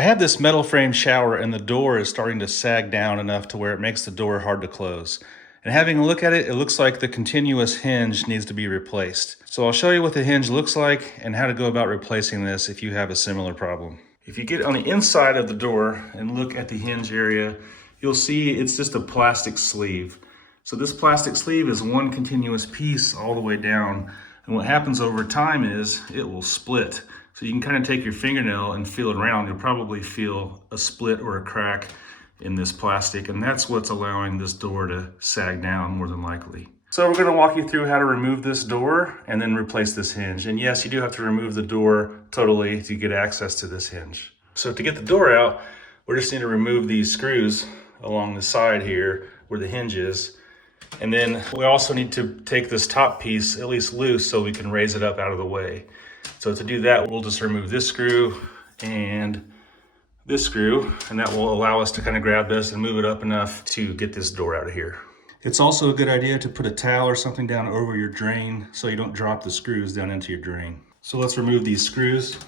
I have this metal frame shower and the door is starting to sag down enough to where it makes the door hard to close. And having a look at it, it looks like the continuous hinge needs to be replaced. So I'll show you what the hinge looks like and how to go about replacing this if you have a similar problem. If you get on the inside of the door and look at the hinge area, you'll see it's just a plastic sleeve. So this plastic sleeve is one continuous piece all the way down. And what happens over time is it will split. So you can kind of take your fingernail and feel it around. You'll probably feel a split or a crack in this plastic, and that's what's allowing this door to sag down more than likely. So we're gonna walk you through how to remove this door and then replace this hinge. And yes, you do have to remove the door totally to get access to this hinge. So to get the door out, we're just need to remove these screws along the side here where the hinge is. And then we also need to take this top piece at least loose so we can raise it up out of the way. So to do that, we'll just remove this screw and this screw, and that will allow us to kind of grab this and move it up enough to get this door out of here. It's also a good idea to put a towel or something down over your drain so you don't drop the screws down into your drain. So let's remove these screws.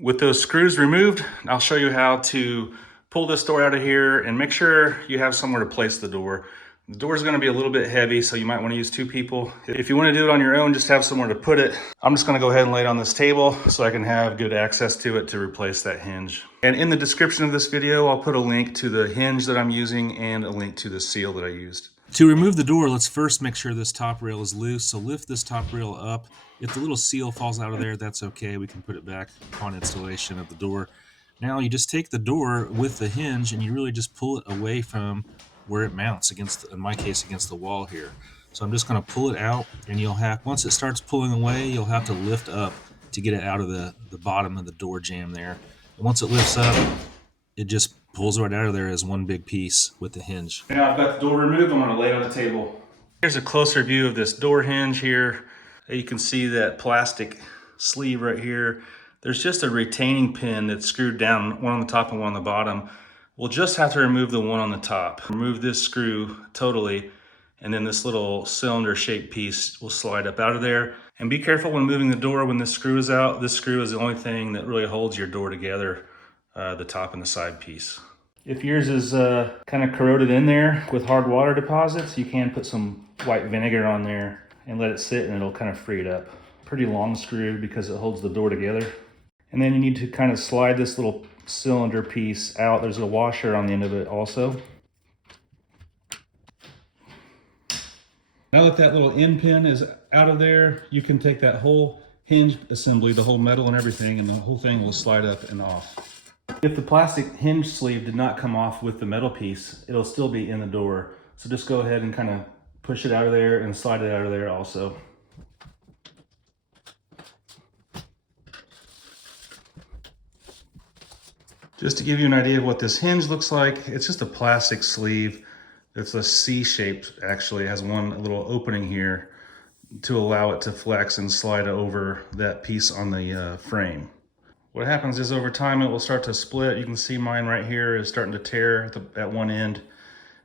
With those screws removed, I'll show you how to pull this door out of here and make sure you have somewhere to place the door. The door is going to be a little bit heavy, so you might want to use two people. If you want to do it on your own, just have somewhere to put it. I'm just going to go ahead and lay it on this table so I can have good access to it to replace that hinge. And in the description of this video, I'll put a link to the hinge that I'm using and a link to the seal that I used. To remove the door, let's first make sure this top rail is loose. So lift this top rail up. If the little seal falls out of there, that's okay. We can put it back upon installation of the door. Now you just take the door with the hinge and you really just pull it away from where it mounts against, in my case, against the wall here. So I'm just going to pull it out, and you'll have, once it starts pulling away, you'll have to lift up to get it out of the bottom of the door jamb there. And once it lifts up, it just pulls right out of there as one big piece with the hinge. Now I've got the door removed. I'm going to lay it on the table. Here's a closer view of this door hinge here. You can see that plastic sleeve right here. There's just a retaining pin that's screwed down, one on the top and one on the bottom. We'll just have to remove the one on the top. Remove this screw totally, and then this little cylinder shaped piece will slide up out of there. And be careful when moving the door when this screw is out. This screw is the only thing that really holds your door together, the top and the side piece. If yours is kind of corroded in there with hard water deposits, you can put some white vinegar on there and let it sit, and it'll kind of free it up. Pretty long screw because it holds the door together. And then you need to kind of slide this little cylinder piece out. There's a washer on the end of it also. Now that that little end pin is out of there, you can take that whole hinge assembly, the whole metal and everything, and the whole thing will slide up and off. If the plastic hinge sleeve did not come off with the metal piece, it'll still be in the door. So just go ahead and kind of push it out of there and slide it out of there also. Just to give you an idea of what this hinge looks like, it's just a plastic sleeve. It's a C-shaped, actually. It has one little opening here to allow it to flex and slide over that piece on the frame. What happens is over time it will start to split. You can see mine right here is starting to tear at one end,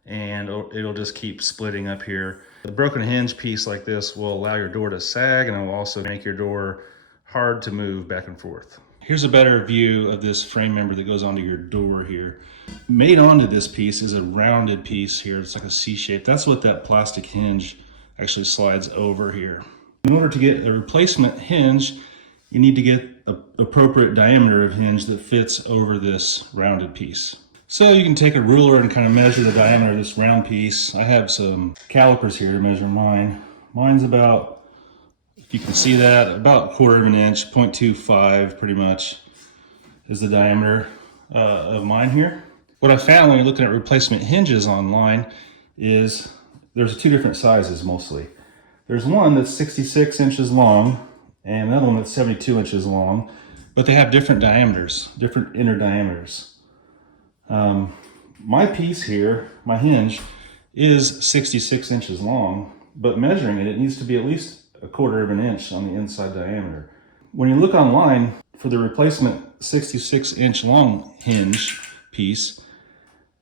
and it'll just keep splitting up here. The broken hinge piece like this will allow your door to sag, and it will also make your door hard to move back and forth. Here's a better view of this frame member that goes onto your door here. Made onto this piece is a rounded piece here. It's like a C shape. That's what that plastic hinge actually slides over here. In order to get a replacement hinge, you need to get an appropriate diameter of hinge that fits over this rounded piece. So you can take a ruler and kind of measure the diameter of this round piece. I have some calipers here to measure mine. Mine's about, if you can see that, about 1/4 of an inch, 0.25 pretty much is the diameter of mine here. What I found when you're looking at replacement hinges online is there's two different sizes mostly. There's one that's 66 inches long and another one that's 72 inches long, but they have different diameters, different inner diameters. My piece here, my hinge, is 66 inches long, but measuring it, it needs to be at least 1/4 of an inch on the inside diameter. When you look online for the replacement 66-inch long hinge piece,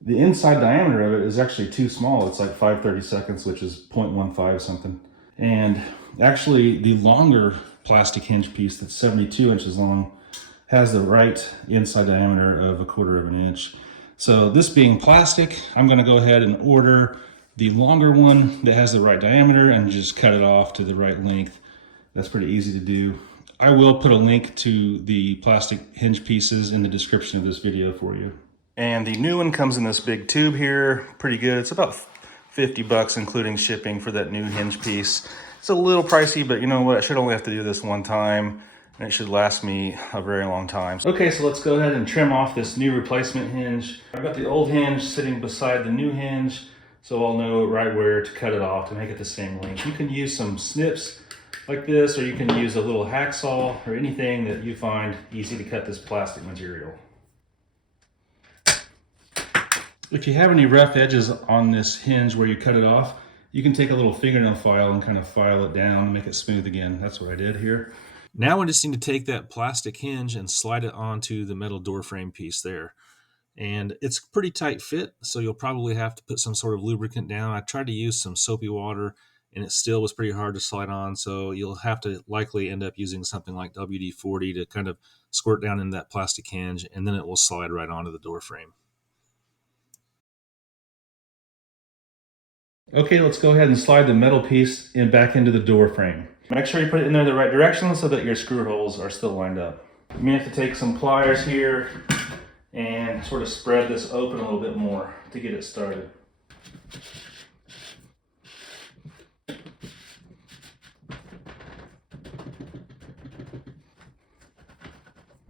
the inside diameter of it is actually too small. It's like 5/32, which is 0.15 something. And actually the longer plastic hinge piece that's 72 inches long has the right inside diameter of 1/4 of an inch. So this being plastic, I'm going to go ahead and order the longer one that has the right diameter and just cut it off to the right length. That's pretty easy to do. I will put a link to the plastic hinge pieces in the description of this video for you. And the new one comes in this big tube here, pretty good. It's about 50 bucks including shipping for that new hinge piece. It's a little pricey, but you know what? I should only have to do this one time and it should last me a very long time. Okay, so let's go ahead and trim off this new replacement hinge. I've got the old hinge sitting beside the new hinge, so I'll know right where to cut it off to make it the same length. You can use some snips like this, or you can use a little hacksaw or anything that you find easy to cut this plastic material. If you have any rough edges on this hinge where you cut it off, you can take a little fingernail file and kind of file it down and make it smooth again. That's what I did here. Now I just need to take that plastic hinge and slide it onto the metal door frame piece there. And it's a pretty tight fit, so you'll probably have to put some sort of lubricant down. I tried to use some soapy water and it still was pretty hard to slide on, so you'll have to likely end up using something like WD-40 to kind of squirt down in that plastic hinge, and then it will slide right onto the door frame. Okay, let's go ahead and slide the metal piece back into the door frame. Make sure you put it in there the right direction so that your screw holes are still lined up. You may have to take some pliers here and sort of spread this open a little bit more to get it started.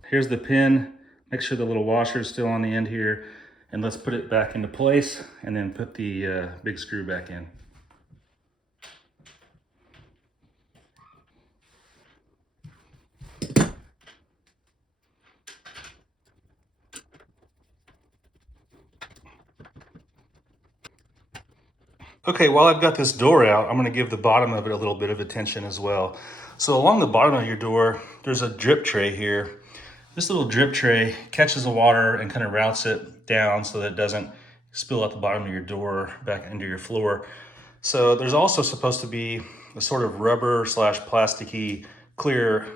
Here's the pin. Make sure the little washer is still on the end here, and let's put it back into place and then put the big screw back in. Okay, while I've got this door out, I'm going to give the bottom of it a little bit of attention as well. So along the bottom of your door, there's a drip tray here. This little drip tray catches the water and kind of routes it down so that it doesn't spill out the bottom of your door back into your floor. So there's also supposed to be a sort of rubber slash plasticky clear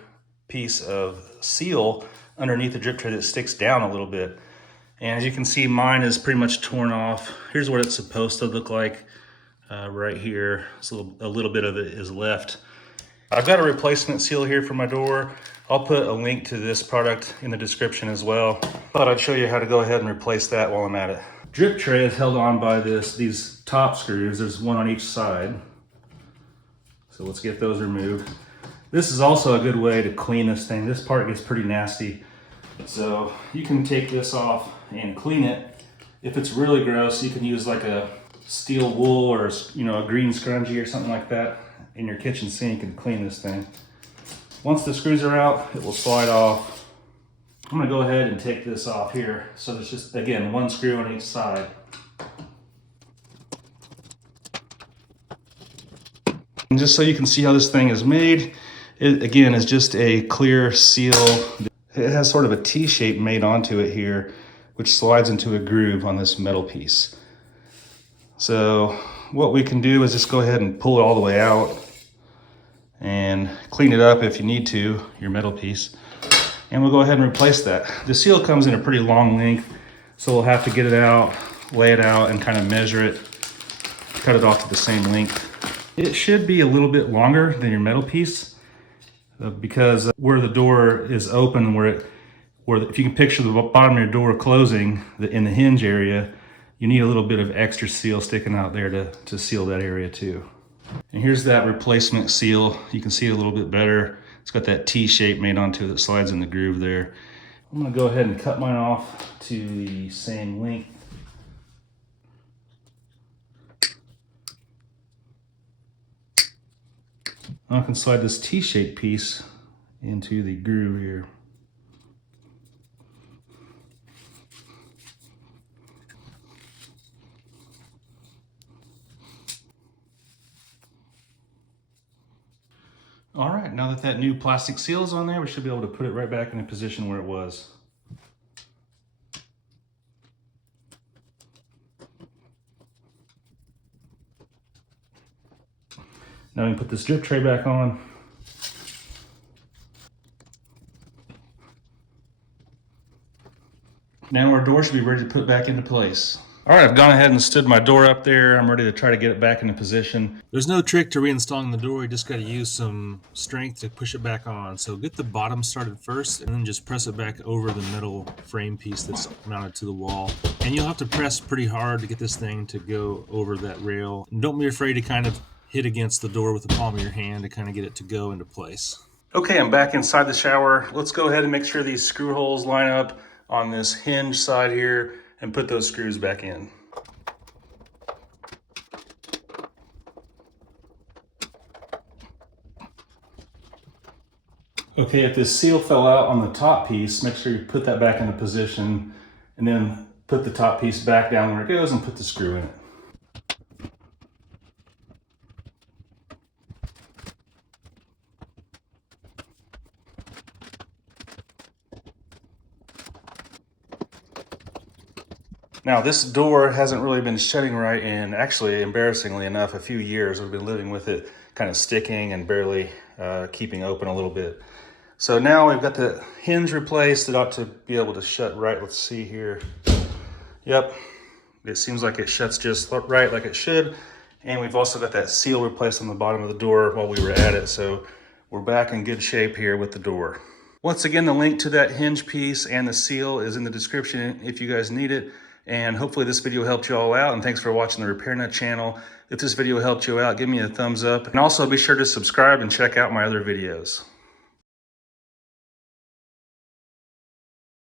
piece of seal underneath the drip tray that sticks down a little bit. And as you can see, mine is pretty much torn off. Here's what it's supposed to look like right here. A little bit of it is left. I've got a replacement seal here for my door. I'll put a link to this product in the description as well. Thought I'd show you how to go ahead and replace that while I'm at it. Drip tray is held on by these top screws. There's one on each side. So let's get those removed. This is also a good way to clean this thing. This part gets pretty nasty. So you can take this off and clean it. If it's really gross, you can use like a steel wool or a green scrunchie or something like that in your kitchen sink and clean this thing. Once the screws are out, it will slide off. I'm gonna go ahead and take this off here. So there's just, again, one screw on each side. And just so you can see how this thing is made, it again is just a clear seal. It has sort of a T shape made onto it here, which slides into a groove on this metal piece. So what we can do is just go ahead and pull it all the way out and clean it up if you need to, your metal piece. And we'll go ahead and replace that. The seal comes in a pretty long length, so we'll have to get it out, lay it out, and kind of measure it, cut it off to the same length. It should be a little bit longer than your metal piece because where the door is open, if you can picture the bottom of your door closing in the hinge area, you need a little bit of extra seal sticking out there to seal that area too. And here's that replacement seal. You can see it a little bit better. It's got that T shape made onto it that slides in the groove there. I'm gonna go ahead and cut mine off to the same length. I can slide this T-shaped piece into the groove here. All right, now that that new plastic seal is on there, we should be able to put it right back in the position where it was. Now we can put this drip tray back on. Now our door should be ready to put back into place. All right, I've gone ahead and stood my door up there. I'm ready to try to get it back into position. There's no trick to reinstalling the door. You just got to use some strength to push it back on. So get the bottom started first and then just press it back over the metal frame piece that's mounted to the wall. And you'll have to press pretty hard to get this thing to go over that rail. And don't be afraid to kind of hit against the door with the palm of your hand to kind of get it to go into place. Okay, I'm back inside the shower. Let's go ahead and make sure these screw holes line up on this hinge side here and put those screws back in. Okay, if this seal fell out on the top piece, make sure you put that back into position and then put the top piece back down where it goes and put the screw in it. Now this door hasn't really been shutting right in, actually, embarrassingly enough, a few years. We've been living with it kind of sticking and barely keeping open a little bit. So now we've got the hinge replaced. It ought to be able to shut right. Let's see here. Yep, it seems like it shuts just right like it should. And we've also got that seal replaced on the bottom of the door while we were at it. So we're back in good shape here with the door. Once again, the link to that hinge piece and the seal is in the description if you guys need it. And hopefully this video helped you all out, and thanks for watching the RepairNut channel. If this video helped you out, give me a thumbs up, and also be sure to subscribe and check out my other videos.